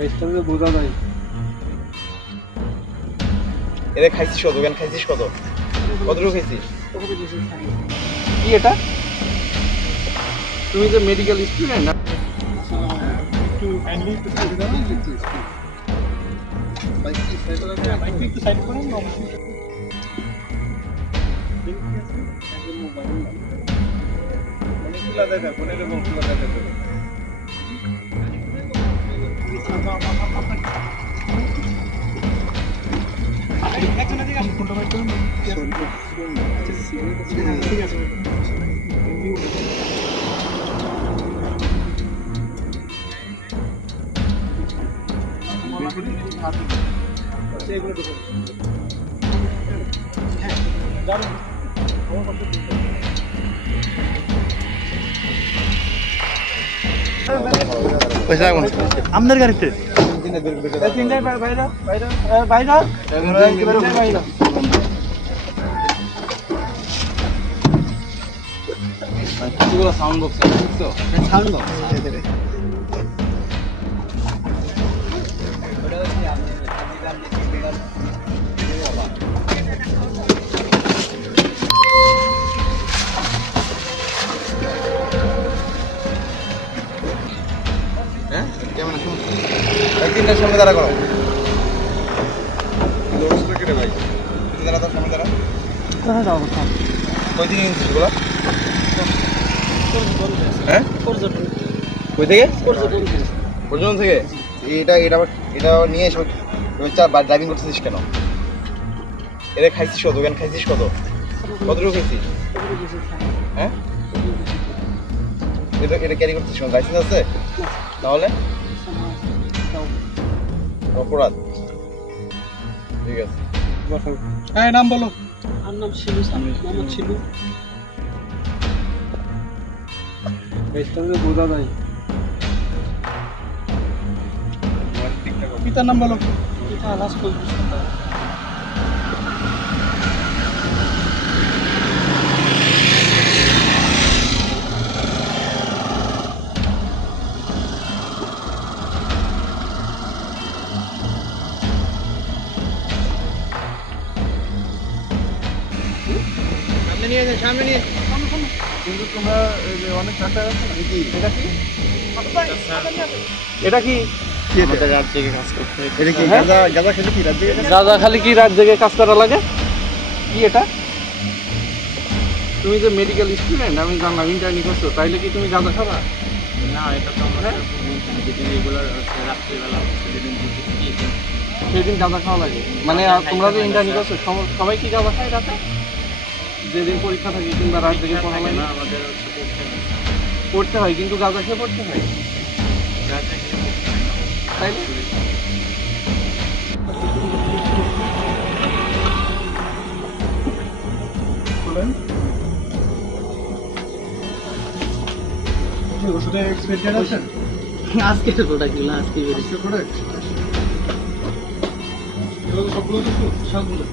পেস্টটাতে বোঝা যায়। এরে খাইছিস কত? কেন খাইছিস কত? কতটুকু খাইছিস? কি এটা? তুমি যে মেডিকেল স্টুডেন্ট না? একটু কাইন্ডলি একটু সাইড দাও না একটু বাইক একটু সাইড করুন না অনেকগুলো দেখা কোনে রে বলগুলো দেখা তো একজনের দিকে আসুন ফোনটা বাইক করুন ঠিক আছে এগুলো দেখুন হ্যাঁ দাঁড়ান আপনার গাড়িতে সাউন্ড বক্স সাউন্ড বক্স হ্যাঁ কেমন আছো? একদিনটার সামনে দাঁড়া করো। দৌড়ছ কে রে ভাই? তুই দাঁড়া তোর সামনে দাঁড়া। কোথায় যাবো? কই থেকে নিয়েছিস এগুলো? হ্যাঁ? কই থেকে? পর্যন্ত থেকে? এটা নিয়ে এসো। তুই ড্রাইভিং করতেছিস কেন? এরে খাইছিস কত? কেন খাইছিস কত? কতটুকু খাইছিস? হ্যাঁ? এটা ক্যারি করতেছিস কেন? লাইসেন্স আছে? তাহলে? অপরাধ। ঠিক আছে। হ্যাঁ নাম বলো আমার নাম শিলু স্বামী, মোহাম্মদ শিলু। পেস্টটাতে বোঝা যায়। পিতার নাম বলো এটা আলাস করবি সামনে নিয়ে এসে সামনে নিয়ে কিন্তু তোমরা অনেক টাকা আছে না? এটা কি? এটা কি? রাত জেগে কাজ করতে এটা কি হ্যাঁ? গাঁজা খেলে কি রাত জেগে গাঁজা খালি কি রাত জেগে কাজ করা লাগে? কি এটা? তুমি যে মেডিকেল স্টুডেন্ট, আমি জানলাম ইন্টার্নি করছো, তাইলে কি তুমি গাঁজা খাবা? না এটা তো আমরা যেদিন রেগুলার রাত্রিবেলা সেদিন গাঁজা খাওয়া লাগে মানে তোমরা যে ইন্টার্নি করছো সবাই কি গাঁজা খায় রাতে? যেদিন পরীক্ষা থাকে কিংবা রাত জেগে পড়া লাগে না? আমাদের পড়তে হয় কিন্তু গাঁজা খেয়ে পড়তে হয়, তাই না? ওষুধের এক্সপেরিয়েন্স আছে আজকে তো প্রোডাক্ট গুলো আজকে বেরিয়েছে। প্রোডাক্ট এগুলো সবগুলো তো সবগুলো